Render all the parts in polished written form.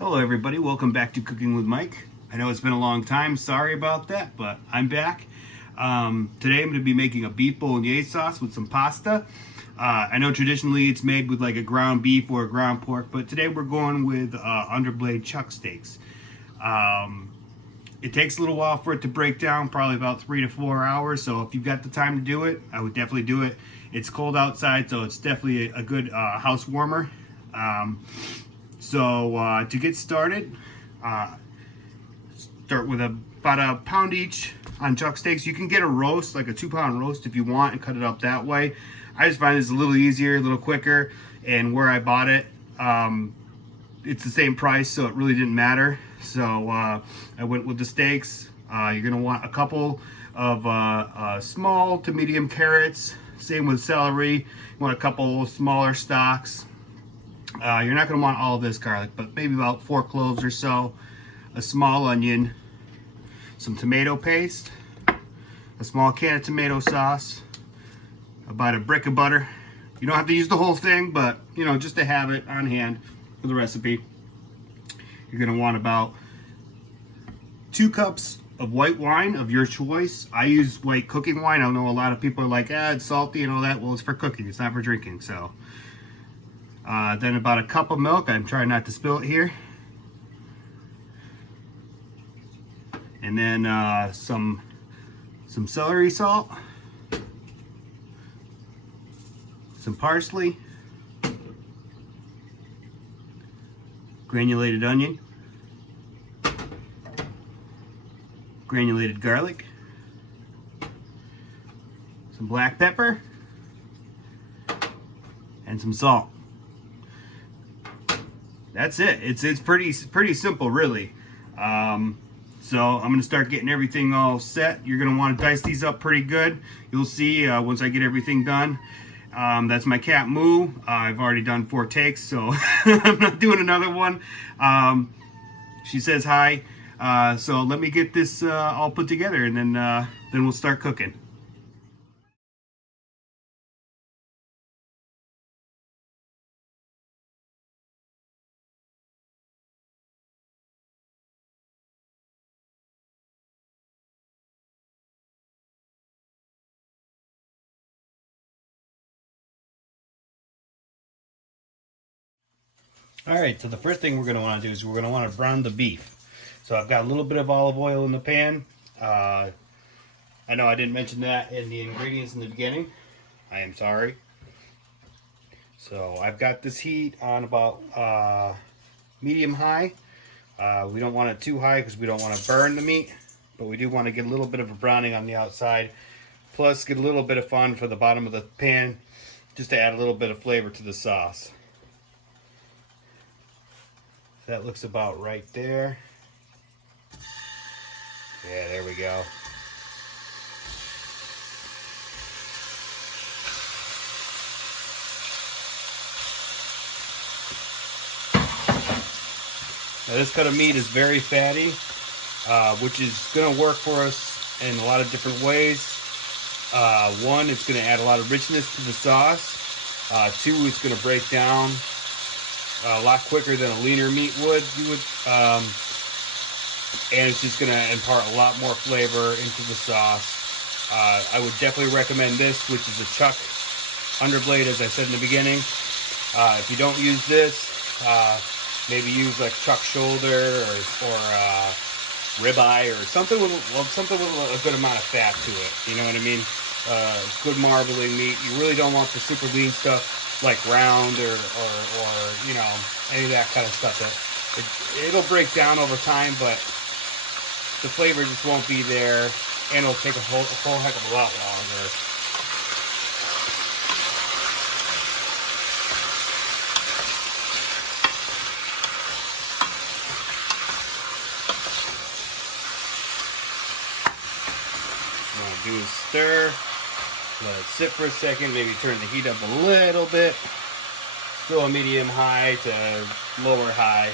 Hello everybody, welcome back to Cooking with Mike. I know it's been a long time, sorry about that, but I'm back. Today I'm going to be making a beef bolognese sauce with some pasta. I know traditionally it's made with like a ground beef or a ground pork, but today we're going with underblade chuck steaks. It takes a little while for it to break down, probably about 3 to 4 hours, so if you've got the time to do it, I would definitely do it. It's cold outside, so it's definitely a good house warmer. So to get started, start with about a pound each on chuck steaks. You can get a roast, like a 2-pound roast if you want, and cut it up that way. I just find this a little easier, a little quicker, and where I bought it, it's the same price, so it really didn't matter. So I went with the steaks. You're gonna want a couple of small to medium carrots. Same with celery. You want a couple smaller stalks. You're not going to want all of this garlic, but maybe about 4 cloves or so, a small onion, some tomato paste, a small can of tomato sauce, about a brick of butter. You don't have to use the whole thing, but you know, just to have it on hand for the recipe. You're going to want about 2 cups of white wine of your choice. I use white cooking wine. I know a lot of people are like, it's salty and all that. Well, it's for cooking, it's not for drinking. So then about a cup of milk. I'm trying not to spill it here. And then some celery salt, some parsley, granulated onion, granulated garlic, some black pepper, and some salt. That's it. It's pretty simple, really. So I'm gonna start getting everything all set. You're gonna want to dice these up pretty good. You'll see once I get everything done. That's my cat Moo. I've already done 4 takes, so I'm not doing another one. She says hi. So let me get this all put together, and then we'll start cooking. Alright, so the first thing we're going to want to do is we're going to want to brown the beef. So I've got a little bit of olive oil in the pan. I know I didn't mention that in the ingredients in the beginning. I am sorry. So I've got this heat on about medium high. We don't want it too high because we don't want to burn the meat, but we do want to get a little bit of a browning on the outside. Plus get a little bit of fun for the bottom of the pan, just to add a little bit of flavor to the sauce. That looks about right there. Yeah, there we go. Now this cut of meat is very fatty, which is going to work for us in a lot of different ways. 1, it's going to add a lot of richness to the sauce. 2, it's going to break down a lot quicker than a leaner meat would. And it's just going to impart a lot more flavor into the sauce. I would definitely recommend this, which is a chuck underblade, as I said in the beginning. If you don't use this, maybe use like chuck shoulder or ribeye or something with a good amount of fat to it. You know what I mean? Good marbling meat. You really don't want the super lean stuff like round or you know, any of that kind of stuff. It'll break down over time, but the flavor just won't be there, and it'll take a whole heck of a lot longer. What I'm gonna do is stir. Let it sit for a second, maybe turn the heat up a little bit. Still a medium high to lower high.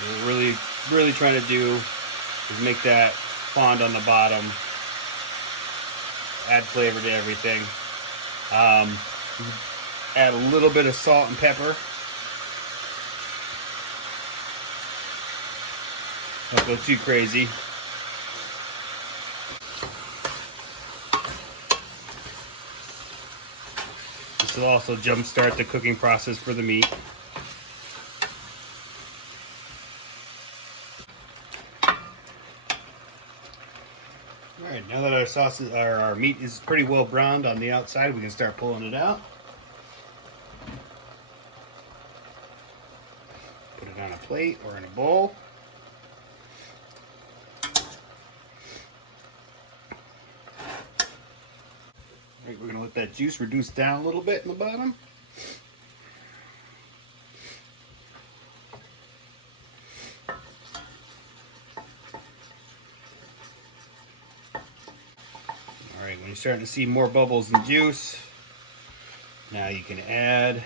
What we're really trying to do is make that fond on the bottom. Add flavor to everything. Add a little bit of salt and pepper Don't go too crazy. This will also jumpstart the cooking process for the meat. Alright, now that our sausage, our meat is pretty well browned on the outside, we can start pulling it out. Put it on a plate or in a bowl. Alright, we're going to let that juice reduce down a little bit in the bottom. Alright, when you're starting to see more bubbles and juice, now you can add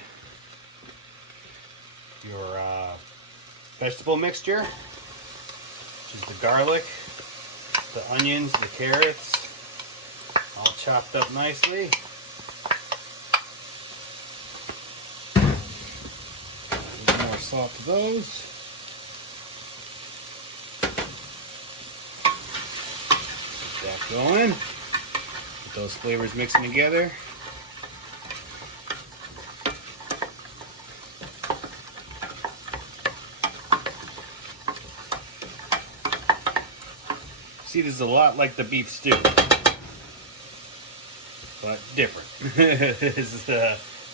your vegetable mixture, which is the garlic, the onions, the carrots, all chopped up nicely. A little more salt to those. Get that going. Get those flavors mixing together. See, this is a lot like the beef stew, but different. This is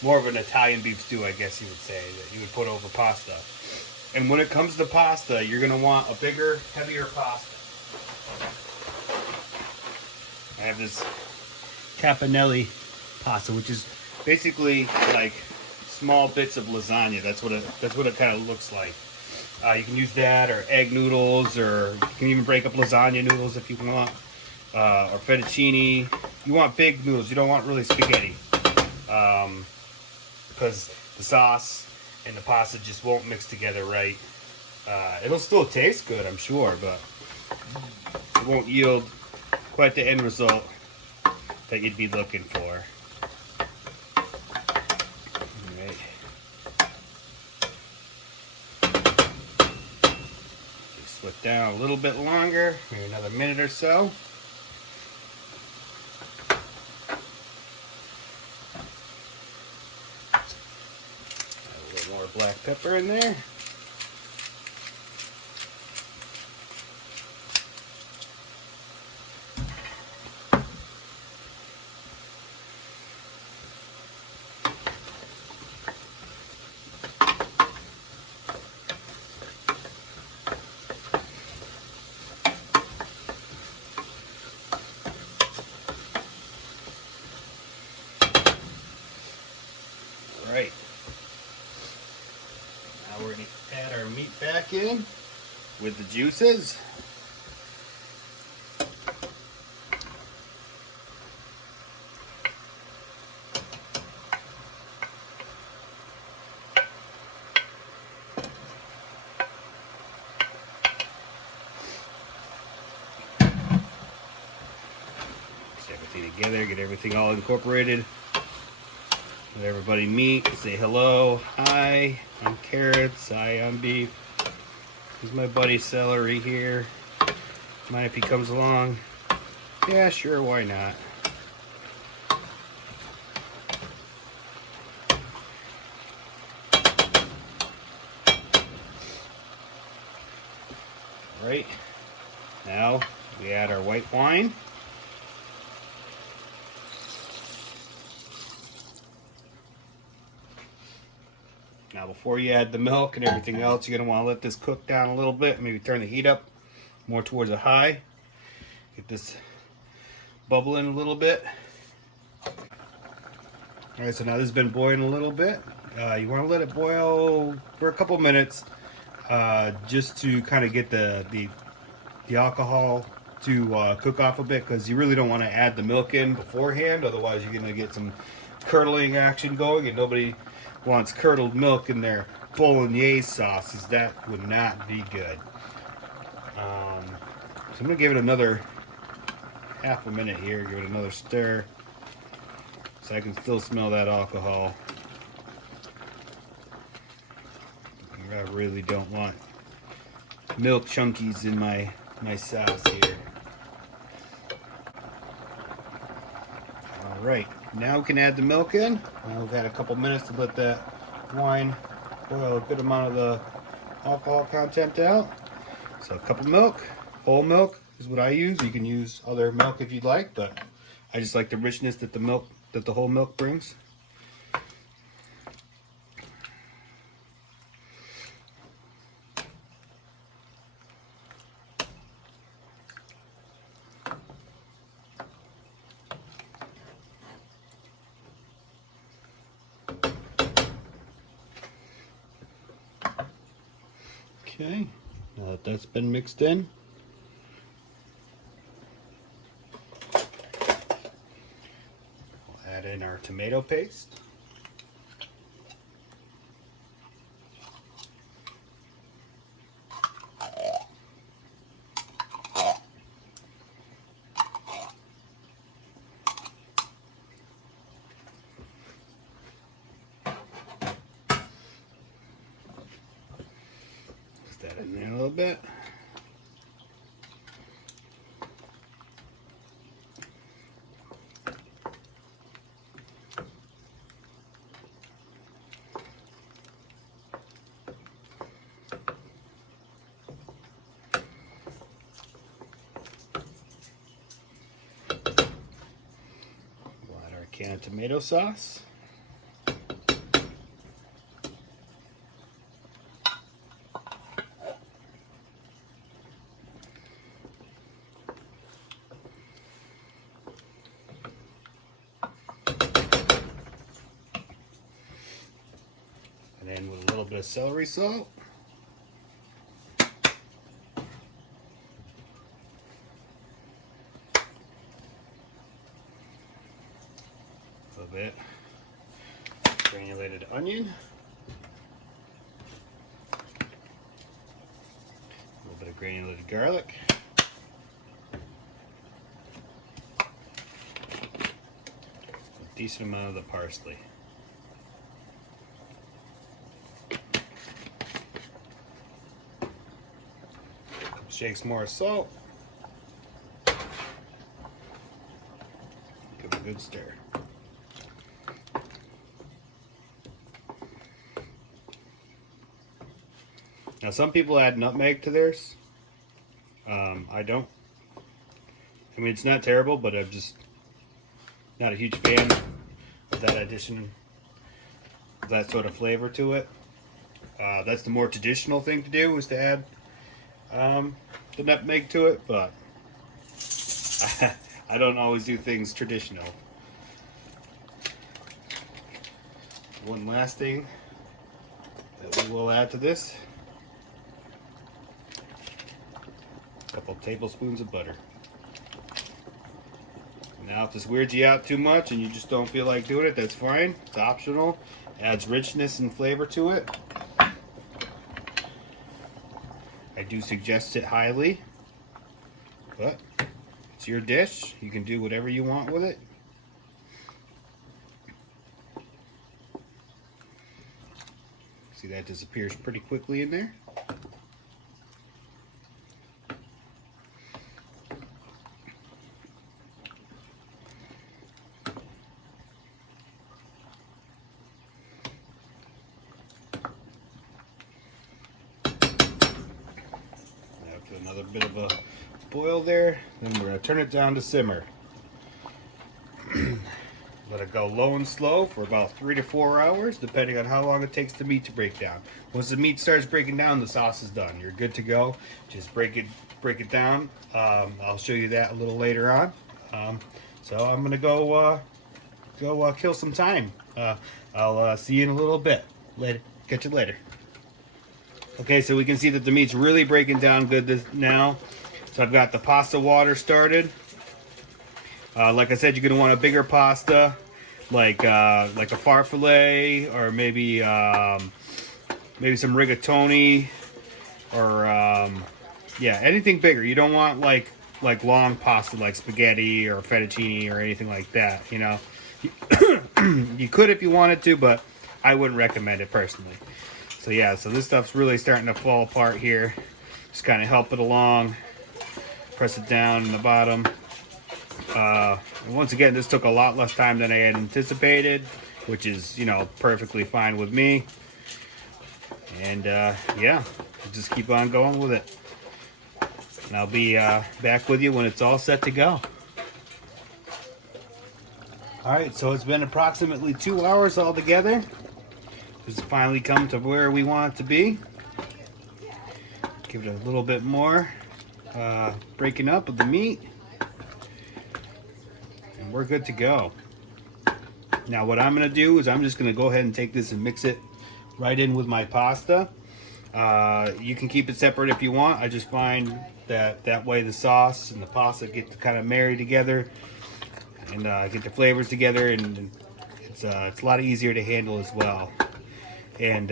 more of an Italian beef stew, I guess you would say, that you would put over pasta. And when it comes to pasta, you're going to want a bigger, heavier pasta. I have this caponelli pasta, which is basically like small bits of lasagna. That's what it kind of looks like. You can use that, or egg noodles, or you can even break up lasagna noodles if you want, or fettuccine. You want big noodles. You don't want really spaghetti, because the sauce and the pasta just won't mix together right. It'll still taste good, I'm sure, but it won't yield quite the end result that you'd be looking for. Alright. Slip down a little bit longer, maybe another minute or so. Add a little more black pepper in there. Right. Now we're going to add our meat back in with the juices. Mix everything together, get everything all incorporated. Let everybody meet, say hello, hi, I'm carrots, hi, I'm beef. Here's my buddy Celery here. Mind if he comes along? Yeah, sure, why not? Right, now we add our white wine. Now before you add the milk and everything else, you're going to want to let this cook down a little bit. Maybe turn the heat up more towards a high. Get this bubbling a little bit. Alright, so now this has been boiling a little bit. You want to let it boil for a couple minutes just to kind of get the alcohol to cook off a bit, because you really don't want to add the milk in beforehand, otherwise you're going to get some curdling action going, and nobody wants curdled milk in their Bolognese sauces. That would not be good. So I'm going to give it another half a minute here, give it another stir, so I can still smell that alcohol. I really don't want milk chunkies in my sauce here. All right, now we can add the milk in. We've had a couple minutes to let that wine boil a good amount of the alcohol content out. So a cup of milk, whole milk is what I use. You can use other milk if you'd like, but I just like the richness that the whole milk brings. Okay, now that that's been mixed in, we'll add in our tomato paste. That in there a little bit. We'll add our can of tomato sauce. And then with a little bit of celery salt. A little bit granulated onion. A little bit of granulated garlic. A decent amount of the parsley. Shakes more salt. Give it a good stir. Now some people add nutmeg to theirs. I don't. I mean, it's not terrible, but I'm just not a huge fan of that addition, of that sort of flavor to it. That's the more traditional thing to do, is to add the nutmeg to it, but I don't always do things traditional. One last thing that we will add to this: a couple tablespoons of butter. Now if this weirds you out too much and you just don't feel like doing it, that's fine. It's optional. Adds richness and flavor to it. I do suggest it highly, but it's your dish. You can do whatever you want with it. See, that disappears pretty quickly in there. Another bit of a boil there, then we're going to turn it down to simmer. Let it go low and slow for about 3 to 4 hours, depending on how long it takes the meat to break down. Once the meat starts breaking down, the sauce is done. You're good to go. Just break it down. I'll show you that a little later on. So I'm going to go kill some time. I'll see you in a little bit. Later. Catch you later. Okay, so we can see that the meat's really breaking down good now. So I've got the pasta water started. Like I said, you're gonna want a bigger pasta, like a farfalle, or maybe some rigatoni, or yeah, anything bigger. You don't want like long pasta like spaghetti or fettuccine or anything like that. You know, you could if you wanted to, but I wouldn't recommend it personally. So yeah, so this stuff's really starting to fall apart here. Just kind of help it along. Press it down in the bottom. Once again, this took a lot less time than I had anticipated, which is, you know, perfectly fine with me. And yeah, just keep on going with it. And I'll be back with you when it's all set to go. Alright, so it's been approximately 2 hours altogether. This has finally come to where we want it to be. Give it a little bit more breaking up of the meat. And we're good to go. Now what I'm going to do is I'm just going to go ahead and take this and mix it right in with my pasta. You can keep it separate if you want. I just find that way the sauce and the pasta get to kind of marry together and get the flavors together, and it's a lot easier to handle as well. And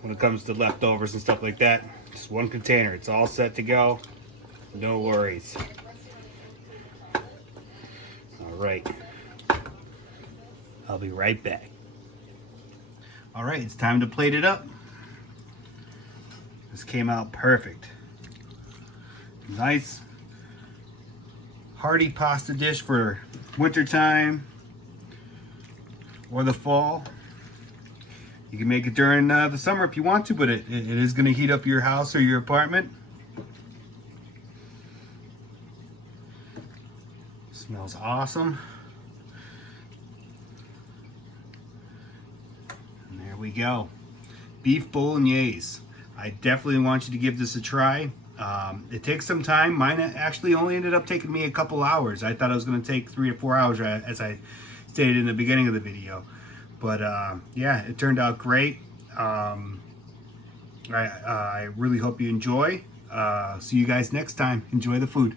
when it comes to leftovers and stuff like that, just one container, it's all set to go. No worries. All right, I'll be right back. All right, it's time to plate it up. This came out perfect. Nice hearty pasta dish for wintertime or the fall. You can make it during the summer if you want to, but it is going to heat up your house or your apartment. Smells awesome. And there we go. Beef bolognese. I definitely want you to give this a try. It takes some time. Mine actually only ended up taking me a couple hours. I thought it was going to take 3 to 4 hours, as I stated in the beginning of the video. But yeah, it turned out great. I really hope you enjoy. See you guys next time. Enjoy the food.